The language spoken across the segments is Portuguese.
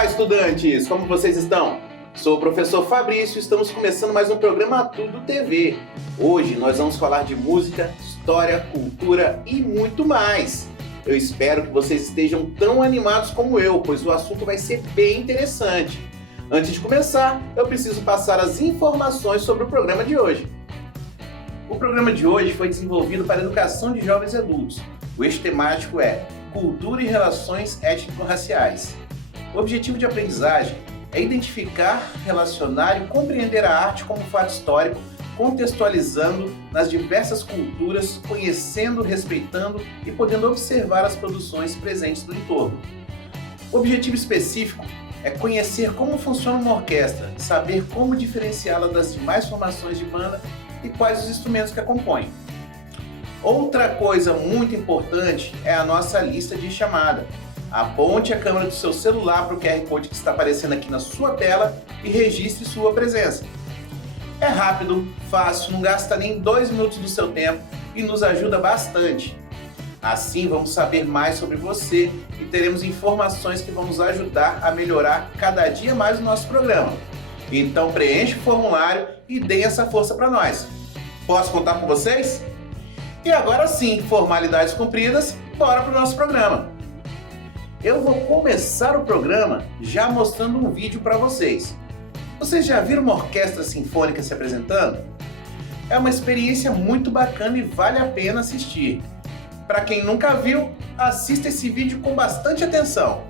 Olá, estudantes! Como vocês estão? Sou o professor Fabrício e estamos começando mais um programa Tudo TV. Hoje nós vamos falar de música, história, cultura e muito mais. Eu espero que vocês estejam tão animados como eu, pois o assunto vai ser bem interessante. Antes de começar, eu preciso passar as informações sobre o programa de hoje. O programa de hoje foi desenvolvido para a educação de jovens e adultos. O eixo temático é Cultura e Relações Étnico-Raciais. O objetivo de aprendizagem é identificar, relacionar e compreender a arte como fato histórico, contextualizando nas diversas culturas, conhecendo, respeitando e podendo observar as produções presentes no entorno. O objetivo específico é conhecer como funciona uma orquestra, saber como diferenciá-la das demais formações de banda e quais os instrumentos que a compõem. Outra coisa muito importante é a nossa lista de chamada. Aponte a câmera do seu celular para o QR Code que está aparecendo aqui na sua tela e registre sua presença. É rápido, fácil, não gasta nem 2 minutos do seu tempo e nos ajuda bastante. Assim vamos saber mais sobre você e teremos informações que vão nos ajudar a melhorar cada dia mais o nosso programa. Então preencha o formulário e dê essa força para nós. Posso contar com vocês? E agora sim, formalidades cumpridas, bora para o nosso programa. Eu vou começar o programa já mostrando um vídeo para vocês. Vocês já viram uma orquestra sinfônica se apresentando? É uma experiência muito bacana e vale a pena assistir. Para quem nunca viu, assista esse vídeo com bastante atenção.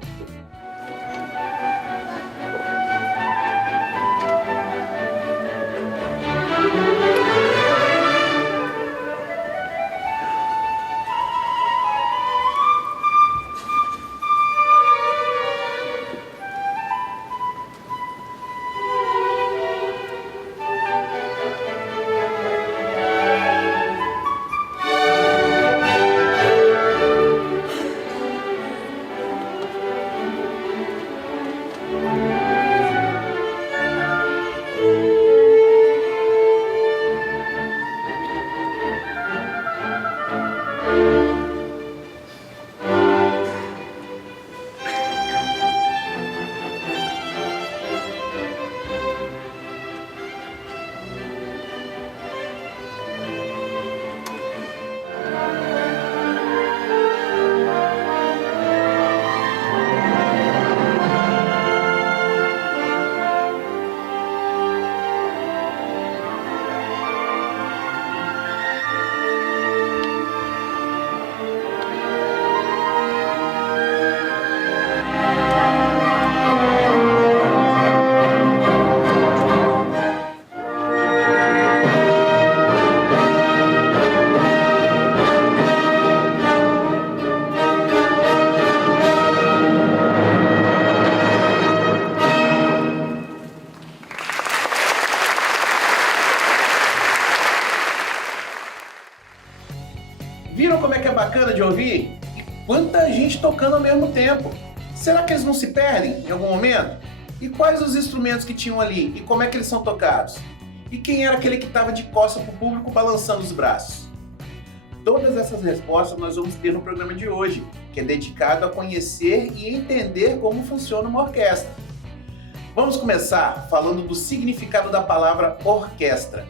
Viram como é que é bacana de ouvir? E quanta gente tocando ao mesmo tempo! Será que eles não se perdem em algum momento? E quais os instrumentos que tinham ali? E como é que eles são tocados? E quem era aquele que estava de costas para o público balançando os braços? Todas essas respostas nós vamos ter no programa de hoje, que é dedicado a conhecer e entender como funciona uma orquestra. Vamos começar falando do significado da palavra orquestra.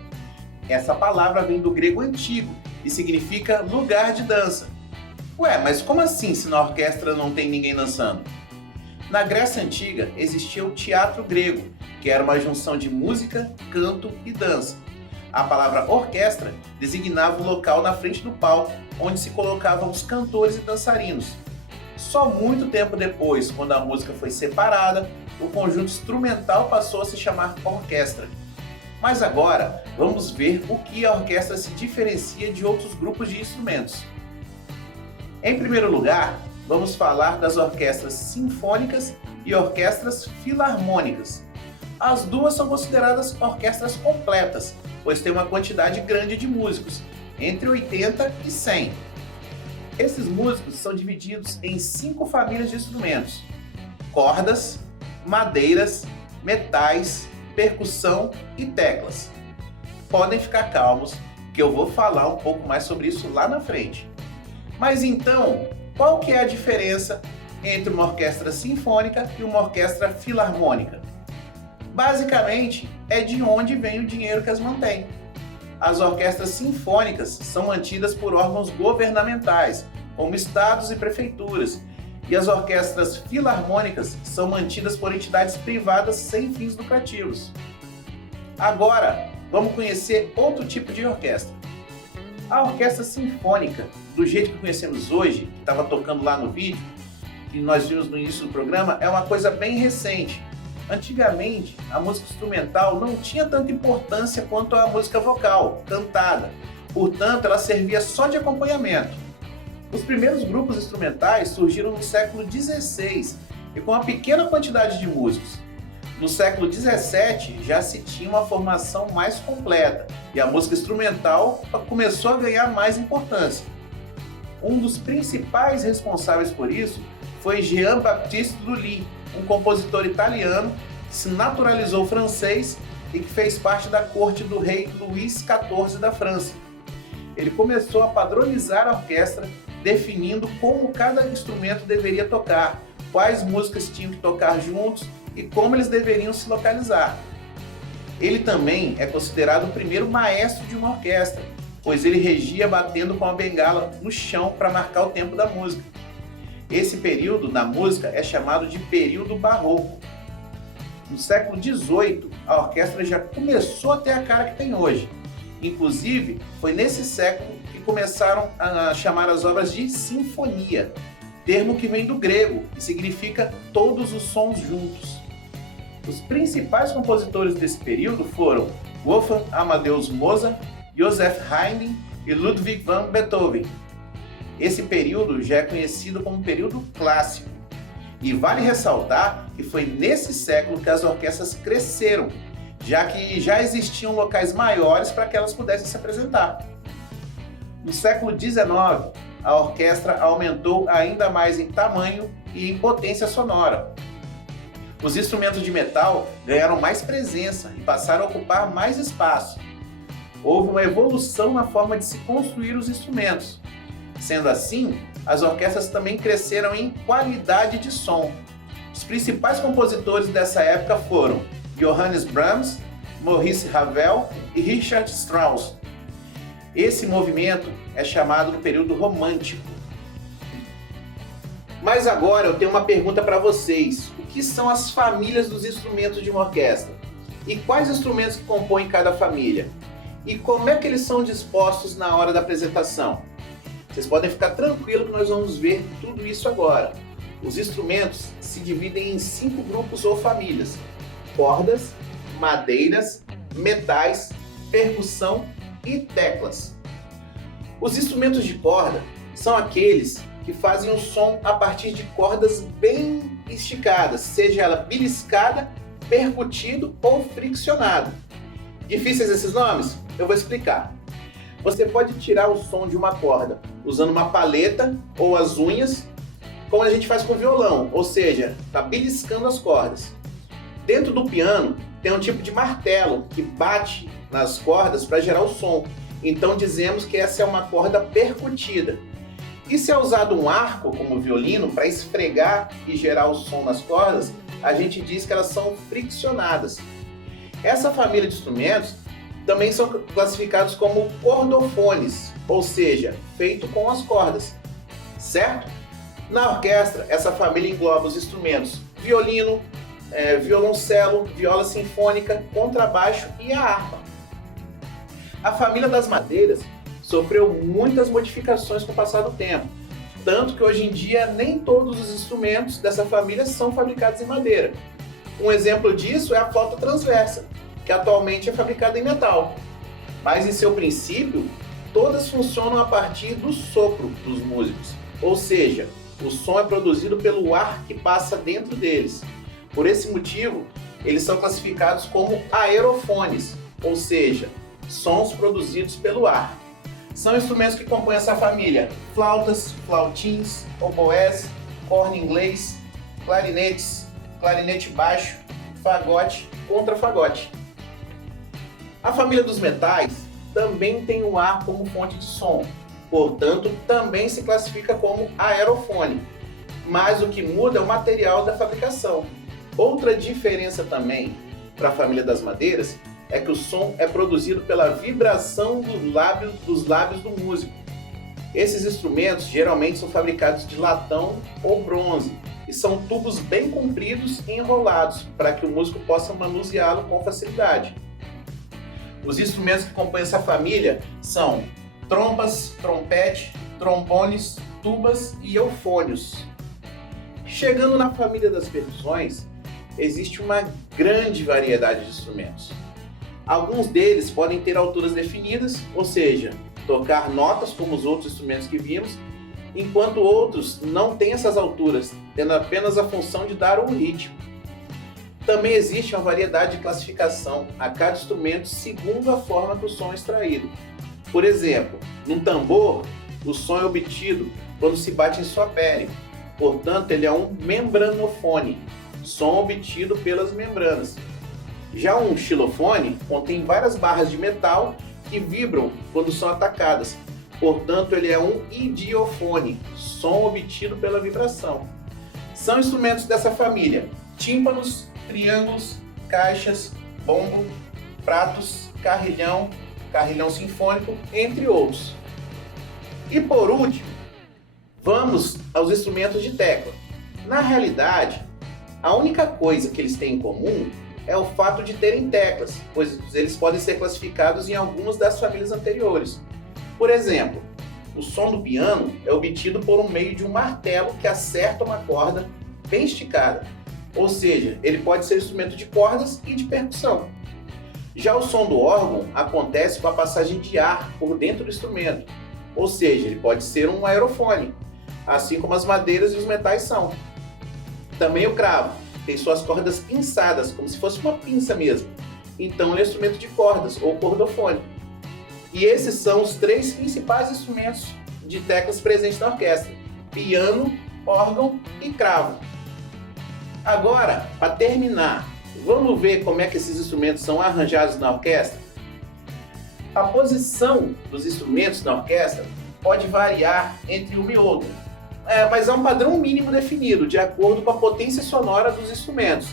Essa palavra vem do grego antigo e significa lugar de dança. Ué, mas como assim se na orquestra não tem ninguém dançando? Na Grécia Antiga existia o teatro grego, que era uma junção de música, canto e dança. A palavra orquestra designava o local na frente do palco, onde se colocavam os cantores e dançarinos. Só muito tempo depois, quando a música foi separada, o conjunto instrumental passou a se chamar orquestra. Mas agora, vamos ver o que a orquestra se diferencia de outros grupos de instrumentos. Em primeiro lugar, vamos falar das orquestras sinfônicas e orquestras filarmônicas. As duas são consideradas orquestras completas, pois tem uma quantidade grande de músicos, entre 80 e 100. Esses músicos são divididos em 5 famílias de instrumentos: cordas, madeiras, metais, percussão e teclas. Podem ficar calmos, que eu vou falar um pouco mais sobre isso lá na frente. Mas então, qual que é a diferença entre uma orquestra sinfônica e uma orquestra filarmônica? Basicamente, é de onde vem o dinheiro que as mantém. As orquestras sinfônicas são mantidas por órgãos governamentais, como estados e prefeituras, e as orquestras filarmônicas são mantidas por entidades privadas sem fins lucrativos. Agora, vamos conhecer outro tipo de orquestra. A orquestra sinfônica, do jeito que conhecemos hoje, que estava tocando lá no vídeo, que nós vimos no início do programa, é uma coisa bem recente. Antigamente, a música instrumental não tinha tanta importância quanto a música vocal, cantada. Portanto, ela servia só de acompanhamento. Os primeiros grupos instrumentais surgiram no século XVI e com uma pequena quantidade de músicos. No século XVII já se tinha uma formação mais completa e a música instrumental começou a ganhar mais importância. Um dos principais responsáveis por isso foi Jean-Baptiste Lully, um compositor italiano que se naturalizou francês e que fez parte da corte do rei Luís XIV da França. Ele começou a padronizar a orquestra, definindo como cada instrumento deveria tocar, quais músicas tinham que tocar juntos e como eles deveriam se localizar. Ele também é considerado o primeiro maestro de uma orquestra, pois ele regia batendo com a bengala no chão para marcar o tempo da música. Esse período na música é chamado de período barroco. No século XVIII, a orquestra já começou a ter a cara que tem hoje. Inclusive, foi nesse século que começaram a chamar as obras de sinfonia, termo que vem do grego e significa todos os sons juntos. Os principais compositores desse período foram Wolfgang Amadeus Mozart, Joseph Haydn e Ludwig van Beethoven. Esse período já é conhecido como período clássico. E vale ressaltar que foi nesse século que as orquestras cresceram, já que já existiam locais maiores para que elas pudessem se apresentar. No século XIX, a orquestra aumentou ainda mais em tamanho e em potência sonora. Os instrumentos de metal ganharam mais presença e passaram a ocupar mais espaço. Houve uma evolução na forma de se construir os instrumentos. Sendo assim, as orquestras também cresceram em qualidade de som. Os principais compositores dessa época foram Johannes Brahms, Maurice Ravel e Richard Strauss. Esse movimento é chamado do período romântico. Mas agora eu tenho uma pergunta para vocês. O que são as famílias dos instrumentos de uma orquestra? E quais instrumentos que compõem cada família? E como é que eles são dispostos na hora da apresentação? Vocês podem ficar tranquilos que nós vamos ver tudo isso agora. Os instrumentos se dividem em 5 grupos ou famílias: cordas, madeiras, metais, percussão e teclas. Os instrumentos de corda são aqueles que fazem um som a partir de cordas bem esticadas, seja ela beliscada, percutido ou friccionado. Difíceis esses nomes? Eu vou explicar. Você pode tirar o som de uma corda usando uma paleta ou as unhas, como a gente faz com o violão, ou seja, está beliscando as cordas. Dentro do piano tem um tipo de martelo que bate nas cordas para gerar o som, então dizemos que essa é uma corda percutida. E se é usado um arco, como o violino, para esfregar e gerar o som nas cordas, a gente diz que elas são friccionadas. Essa família de instrumentos também são classificados como cordofones, ou seja, feito com as cordas, certo? Na orquestra, essa família engloba os instrumentos violino, violoncelo, viola sinfônica, contrabaixo e a harpa. A família das madeiras sofreu muitas modificações com o passar do tempo, tanto que hoje em dia nem todos os instrumentos dessa família são fabricados em madeira. Um exemplo disso é a flauta transversa, que atualmente é fabricada em metal. Mas em seu princípio, todas funcionam a partir do sopro dos músicos, ou seja, o som é produzido pelo ar que passa dentro deles. Por esse motivo, eles são classificados como aerofones, ou seja, sons produzidos pelo ar. São instrumentos que compõem essa família: flautas, flautins, oboés, corno inglês, clarinetes, clarinete baixo, fagote, contrafagote. A família dos metais também tem o ar como fonte de som, portanto também se classifica como aerofone. mas o que muda é o material da fabricação. Outra diferença também para a família das madeiras é que o som é produzido pela vibração dos lábios do músico. Esses instrumentos geralmente são fabricados de latão ou bronze e são tubos bem compridos e enrolados para que o músico possa manuseá-lo com facilidade. Os instrumentos que compõem essa família são trompas, trompete, trombones, tubas e eufônios. Chegando na família das percussões, existe uma grande variedade de instrumentos. Alguns deles podem ter alturas definidas, ou seja, tocar notas como os outros instrumentos que vimos, enquanto outros não têm essas alturas, tendo apenas a função de dar um ritmo. Também existe uma variedade de classificação a cada instrumento segundo a forma que o som é extraído. Por exemplo, num tambor, o som é obtido quando se bate em sua pele, portanto ele é um membranofone, som obtido pelas membranas. Já um xilofone contém várias barras de metal que vibram quando são atacadas, portanto ele é um idiofone, som obtido pela vibração. São instrumentos dessa família: tímpanos, triângulos, caixas, bombo, pratos, carrilhão, carrilhão sinfônico, entre outros. E por último, vamos aos instrumentos de tecla. Na realidade, a única coisa que eles têm em comum é o fato de terem teclas, pois eles podem ser classificados em algumas das famílias anteriores. Por exemplo, o som do piano é obtido por meio de um martelo que acerta uma corda bem esticada, ou seja, ele pode ser instrumento de cordas e de percussão. Já o som do órgão acontece com a passagem de ar por dentro do instrumento, ou seja, ele pode ser um aerofone, assim como as madeiras e os metais são. Também o cravo tem suas cordas pinçadas, como se fosse uma pinça mesmo. Então ele é um instrumento de cordas, ou cordofone. E esses são os três principais instrumentos de teclas presentes na orquestra: piano, órgão e cravo. Agora, para terminar, vamos ver como é que esses instrumentos são arranjados na orquestra? A posição dos instrumentos na orquestra pode variar entre uma e outra, mas há um padrão mínimo definido, de acordo com a potência sonora dos instrumentos.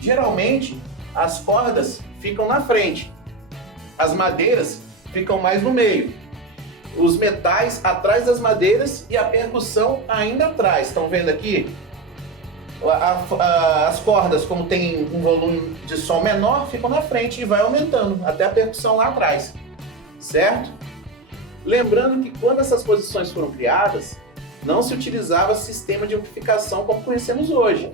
Geralmente, as cordas ficam na frente, as madeiras ficam mais no meio, os metais atrás das madeiras e a percussão ainda atrás. Estão vendo aqui? As cordas, como tem um volume de som menor, ficam na frente e vai aumentando até a percussão lá atrás, certo? Lembrando que quando essas posições foram criadas, não se utilizava sistema de amplificação como conhecemos hoje.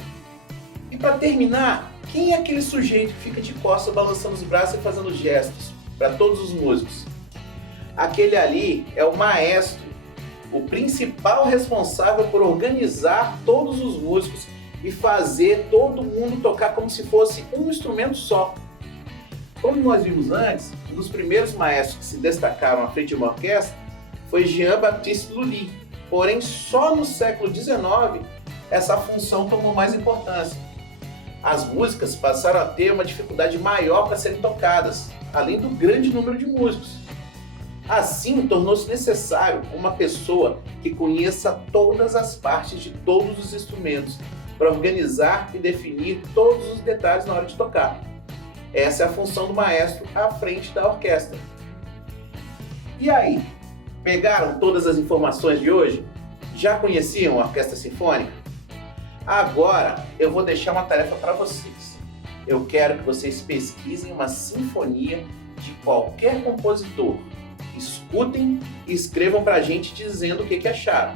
E para terminar, quem é aquele sujeito que fica de costas balançando os braços e fazendo gestos para todos os músicos? Aquele ali é o maestro, o principal responsável por organizar todos os músicos e fazer todo mundo tocar como se fosse um instrumento só. Como nós vimos antes, um dos primeiros maestros que se destacaram à frente de uma orquestra foi Jean-Baptiste Lully. Porém, só no século XIX essa função tomou mais importância. As músicas passaram a ter uma dificuldade maior para serem tocadas, além do grande número de músicos. Assim, tornou-se necessário uma pessoa que conheça todas as partes de todos os instrumentos para organizar e definir todos os detalhes na hora de tocar. Essa é a função do maestro à frente da orquestra. E aí? Pegaram todas as informações de hoje? Já conheciam a Orquestra Sinfônica? Agora eu vou deixar uma tarefa para vocês. Eu quero que vocês pesquisem uma sinfonia de qualquer compositor. Escutem e escrevam para a gente dizendo o que acharam.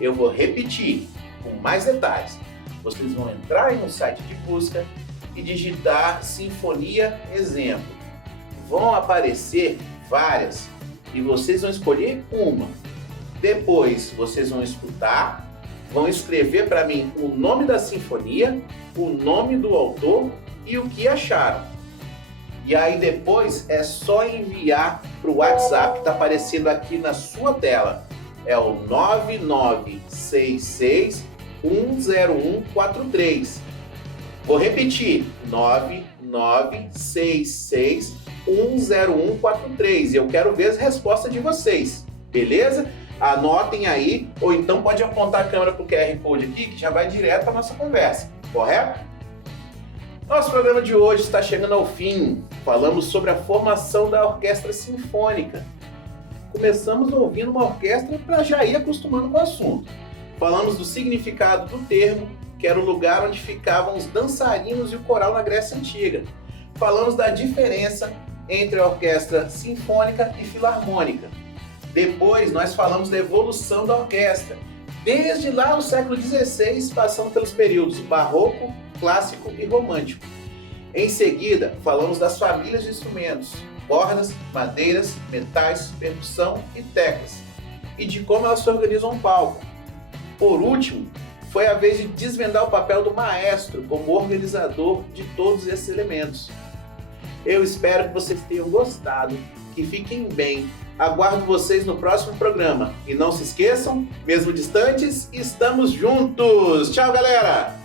Eu vou repetir com mais detalhes. Vocês vão entrar em um site de busca e digitar Sinfonia Exemplo. Vão aparecer várias e vocês vão escolher uma. Depois vocês vão escutar, vão escrever para mim o nome da sinfonia, o nome do autor e o que acharam. E aí depois é só enviar para o WhatsApp que está aparecendo aqui na sua tela. É o 9966-10143. Vou repetir, 9966-10143. Eu quero ver as respostas de vocês, beleza? Anotem aí, ou então pode apontar a câmera para o QR Code aqui, que já vai direto para a nossa conversa, correto? Nosso programa de hoje está chegando ao fim. Falamos sobre a formação da orquestra sinfônica. Começamos ouvindo uma orquestra para já ir acostumando com o assunto. Falamos do significado do termo, que era o lugar onde ficavam os dançarinos e o coral na Grécia Antiga. Falamos da diferença entre a orquestra sinfônica e filarmônica. Depois nós falamos da evolução da orquestra, desde lá no século XVI, passando pelos períodos barroco, clássico e romântico. Em seguida, falamos das famílias de instrumentos, cordas, madeiras, metais, percussão e teclas, e de como elas se organizam no palco. Por último, foi a vez de desvendar o papel do maestro como organizador de todos esses elementos. Eu espero que vocês tenham gostado, que fiquem bem. Aguardo vocês no próximo programa. E não se esqueçam, mesmo distantes, estamos juntos! Tchau, galera!